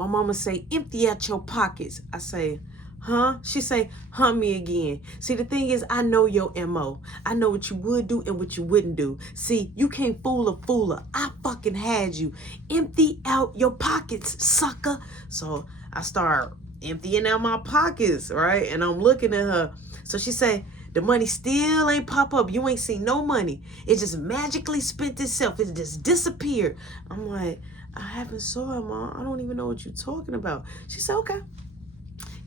My mama say, empty out your pockets. I say, huh? She say, huh me again. See, the thing is, I know your MO. I know what you would do and what you wouldn't do. See, you can't fool a fooler. I fucking had you. Empty out your pockets, sucker. So I start emptying out my pockets, right? And I'm looking at her. So she say, the money still ain't pop up. You ain't seen no money. It just magically spent itself. It just disappeared. I'm like, I haven't saw it, Mom. I don't even know what you're talking about. She said, okay.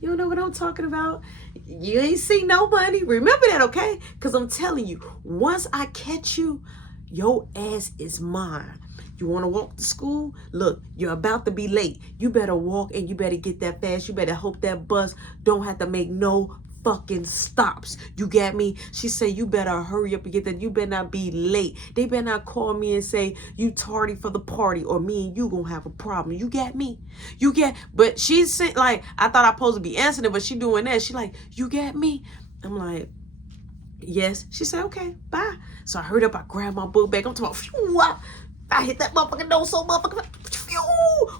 You don't know what I'm talking about. You ain't seen no money. Remember that, okay? Because I'm telling you, once I catch you, your ass is mine. You want to walk to school? Look, you're about to be late. You better walk and you better get that fast. You better hope that bus don't have to make no fucking stops. You get me? She said, you better hurry up and get that. You better not be late. They better not call me and say you tardy for the party or me and you gonna have a problem. You get me? You get, but she said, like, I thought I supposed to be answering it, but she doing that. She like, you get me? I'm like, yes. She said, okay, bye. So I hurried up, I grabbed my book bag. I'm talking about, I hit that motherfucking door so motherfucking,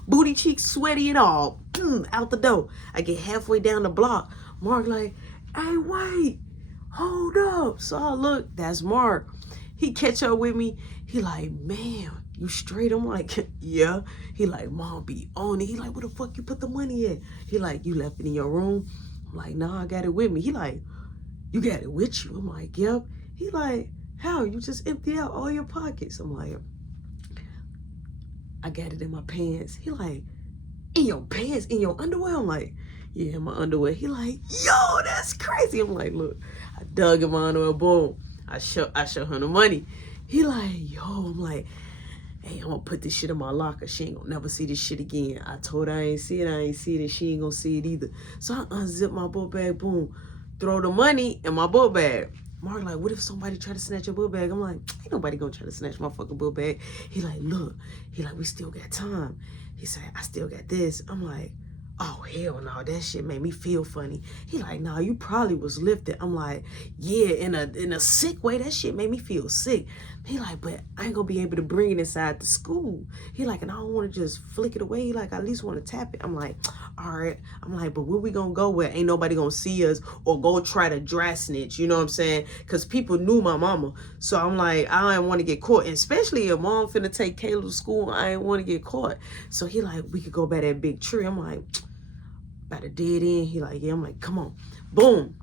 booty cheeks sweaty and all, out the door. I get halfway down the block. Mark like, hey, wait, hold up. So I look, that's Mark. He catch up with me. He like, man, you straight? I'm like, yeah. He like, Mom, be on it. He like, where the fuck you put the money at? He like, you left it in your room? I'm like, nah, I got it with me. He like, you got it with you? I'm like, yep. He like, how? You just empty out all your pockets? I'm like, I got it in my pants. He like, in your pants? In your underwear? I'm like, yeah, in my underwear. He like, yo, that's crazy. I'm like, look, I dug in my underwear, boom. I show her the money. He like, yo, I'm like, hey, I'm gonna put this shit in my locker. She ain't gonna never see this shit again. I told her I ain't see it, and she ain't gonna see it either. So I unzip my book bag, boom, throw the money in my book bag. Mark like, what if somebody try to snatch your book bag? I'm like, ain't nobody gonna try to snatch my fucking book bag. He like, look, he like, we still got time. He said, I still got this. I'm like, oh, hell no, that shit made me feel funny. He like, nah, you probably was lifted. I'm like, yeah, in a sick way, that shit made me feel sick. He like, but I ain't gonna be able to bring it inside the school. He like, and I don't want to just flick it away. He like, I at least want to tap it. I'm like, all right. I'm like, but where we gonna go where ain't nobody gonna see us or go try to dry snitch, you know what I'm saying? Because people knew my mama. So I'm like, I didn't want to get caught. And especially if mom finna take Kayla to school, I didn't want to get caught. So he like, we could go by that big tree. I'm like, by the dead end. He like, yeah. I'm like, come on. Boom.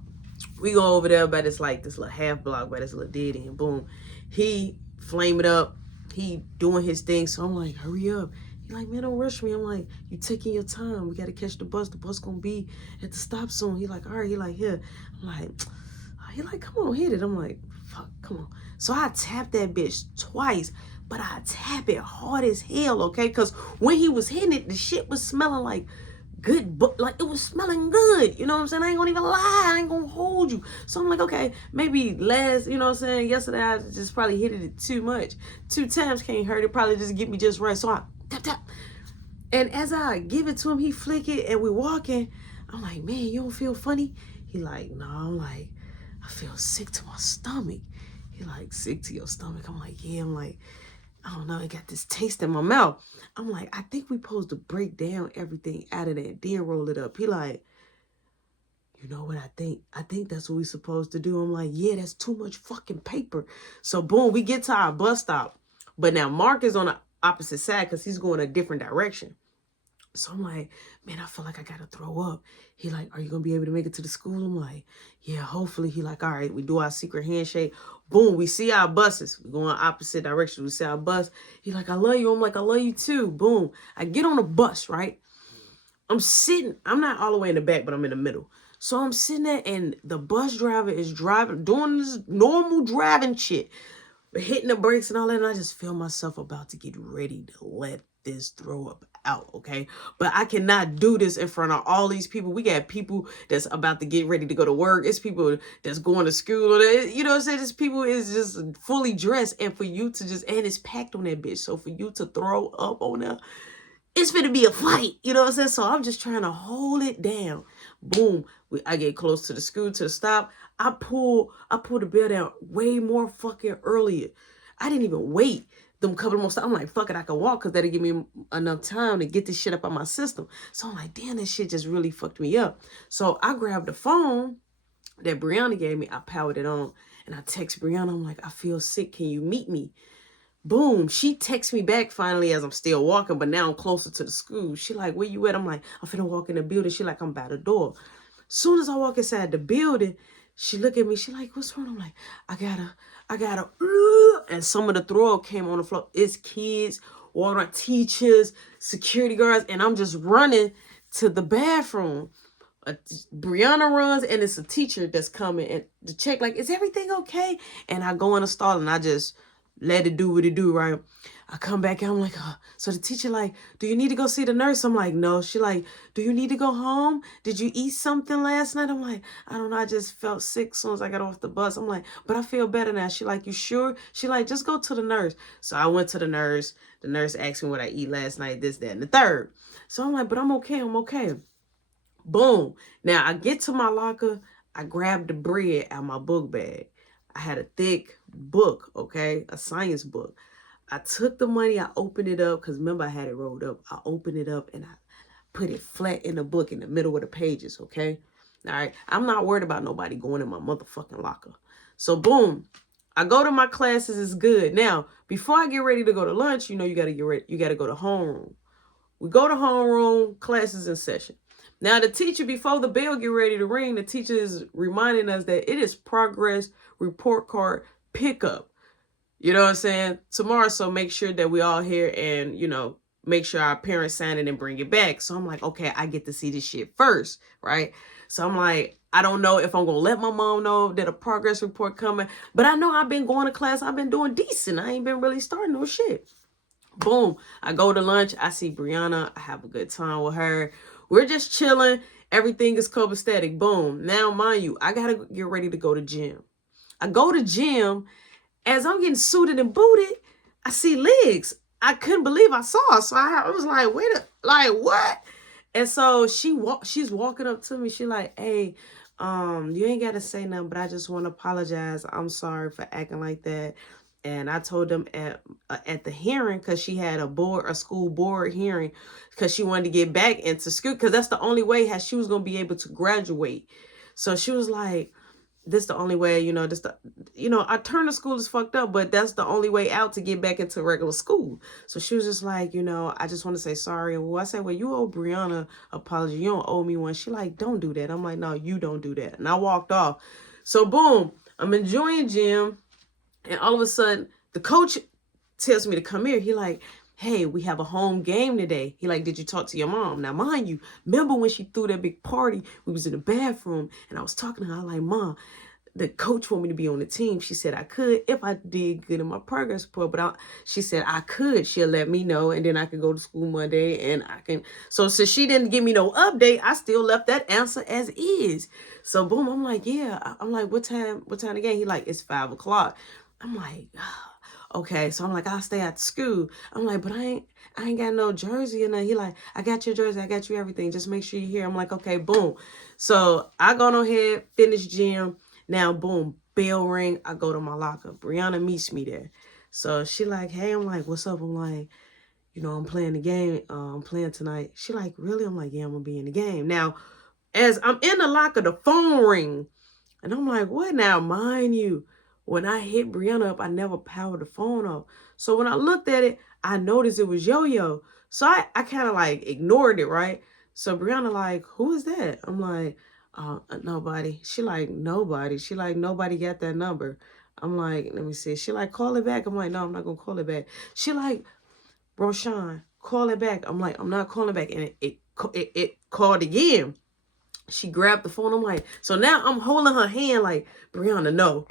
We go over there by this little half block by this little dead end. Boom. He flame it up. He doing his thing. So I'm like, hurry up. He like, man, don't rush me. I'm like, you taking your time. We got to catch the bus. The bus going to be at the stop soon. He like, all right. He like, here. I'm like, he like, come on, hit it. I'm like, fuck, come on. So I tap that bitch twice, but I tap it hard as hell, okay? Because when he was hitting it, the shit was smelling like good, but like it was smelling good. You know what I'm saying? I ain't gonna even lie. I ain't gonna hold you. So I'm like, okay, maybe last, you know what I'm saying? Yesterday I just probably hit it too much. 2 times can't hurt it. Probably just get me just right. So I tap, tap. And as I give it to him, he flick it and we walking. I'm like, man, you don't feel funny? He like, no. I'm like, I feel sick to my stomach. He like, sick to your stomach? I'm like, yeah. I'm like, I don't know, I got this taste in my mouth. I'm like, I think we supposed to break down everything out of that, then roll it up. He like, you know what I think? I think that's what we supposed to do. I'm like, yeah, that's too much fucking paper. So boom, we get to our bus stop. But now Mark is on the opposite side because he's going a different direction. So I'm like, man, I feel like I gotta throw up. He like, are you gonna be able to make it to the school? I'm like, yeah, hopefully. He like, all right, we do our secret handshake. Boom, we see our buses. We go in opposite directions. We see our bus. He like, I love you. I'm like, I love you too. Boom. I get on the bus, right? I'm sitting, I'm not all the way in the back, but I'm in the middle. So I'm sitting there and the bus driver is driving, doing this normal driving shit, hitting the brakes and all that. And I just feel myself about to get ready to let this throw up out, okay? But I cannot do this in front of all these people. We got people that's about to get ready to go to work. It's people that's going to school. You know what I'm saying? This people is just fully dressed. And for you to just, and it's packed on that bitch. So for you to throw up on there, it's gonna be a fight. You know what I'm saying? So I'm just trying to hold it down. Boom. I get close to the school, to the stop. I pull the bell down way more fucking earlier. I didn't even wait. them couple more steps. I'm like, fuck it, I can walk because that'll give me enough time to get this shit up on my system. So I'm like, damn, this shit just really fucked me up. So I grabbed the phone that Brianna gave me. I powered it on and I text Brianna. I'm like, I feel sick. Can you meet me? Boom. She texts me back finally as I'm still walking, but now I'm closer to the school. She like, where you at? I'm like, I'm finna walk in the building. She like, I'm by the door. Soon as I walk inside the building, she look at me. She like, what's wrong? I'm like, I gotta, and some of the throw up came on the floor. It's kids, water teachers, security guards, and I'm just running to the bathroom. Brianna runs, and it's a teacher that's coming and to check, like, is everything okay? And I go in the stall and I just let it do what it do, right? I come back and I'm like, oh. So the teacher like, do you need to go see the nurse? I'm like, no. She like, do you need to go home? Did you eat something last night? I'm like, I don't know. I just felt sick as soon as I got off the bus. I'm like, but I feel better now. She like, you sure? She like, just go to the nurse. So I went to the nurse. The nurse asked me what I eat last night, this, that, and the third. So I'm like, but I'm okay. I'm okay. Boom. Now I get to my locker. I grab the bread out of my book bag. I had a thick book, okay? A science book. I took the money, I opened it up, because remember I had it rolled up. I opened it up and I put it flat in the book in the middle of the pages, okay? All right. I'm not worried about nobody going in my motherfucking locker. So boom. I go to my classes, it's good. Now, before I get ready to go to lunch, you know you gotta get ready, you gotta go to homeroom. We go to homeroom, classes in session. Now the teacher, before the bell get ready to ring, the teacher is reminding us that it is progress report card pickup. You know what I'm saying? Tomorrow, so make sure that we all here and, you know, make sure our parents sign it and bring it back. So I'm like, okay, I get to see this shit first, right? So I'm like, I don't know if I'm going to let my mom know that a progress report coming, but I know I've been going to class. I've been doing decent. I ain't been really starting no shit. Boom. I go to lunch. I see Brianna. I have a good time with her. We're just chilling. Everything is copacetic. Boom. Now, mind you, I got to get ready to go to gym. I go to gym. As I'm getting suited and booted, I see legs. I couldn't believe I saw. So I was like, wait, like what? And so she's walking up to me. She like, hey, you ain't got to say nothing, but I just want to apologize. I'm sorry for acting like that. And I told them at the hearing, because she had a school board hearing, because she wanted to get back into school, because that's the only way how she was going to be able to graduate. So she was like, this the only way, you know, our turn to school is fucked up, but that's the only way out to get back into regular school. So she was just like, you know, I just want to say sorry. And I said, well, you owe Brianna apology. You don't owe me one. She like, don't do that. I'm like, no, you don't do that. And I walked off. So boom, I'm enjoying gym. And all of a sudden, the coach tells me to come here. He like, hey, we have a home game today. He like, did you talk to your mom? Now, mind you, remember when she threw that big party? We was in the bathroom, and I was talking to her. I like, Mom, the coach wanted me to be on the team. She said I could if I did good in my progress report. But she said I could. She'll let me know, and then I could go to school Monday, and I can. So since she didn't give me no update, I still left that answer as is. So boom, I'm like, yeah. I'm like, what time again? He like, it's 5 o'clock. I'm like, okay. So I'm like, I'll stay at school. I'm like, but I ain't got no jersey. And he like, I got your jersey. I got you everything. Just make sure you're here. I'm like, okay, boom. So I go on ahead, finish gym. Now, boom, bell ring. I go to my locker. Brianna meets me there. So she like, hey, I'm like, what's up? I'm like, you know, I'm playing the game. I'm playing tonight. She like, really? I'm like, yeah, I'm going to be in the game. Now, as I'm in the locker, the phone ring. And I'm like, what now? Mind you, when I hit Brianna up, I never powered the phone off. So when I looked at it, I noticed it was Yo-Yo. So I kind of like ignored it, right? So Brianna like, who is that? I'm like, nobody. She like, nobody. She like, nobody got that number. I'm like, let me see. She like, call it back. I'm like, no, I'm not going to call it back. She like, Roshan, call it back. I'm like, I'm not calling back. And it called again. She grabbed the phone. I'm like, so now I'm holding her hand like, Brianna, no.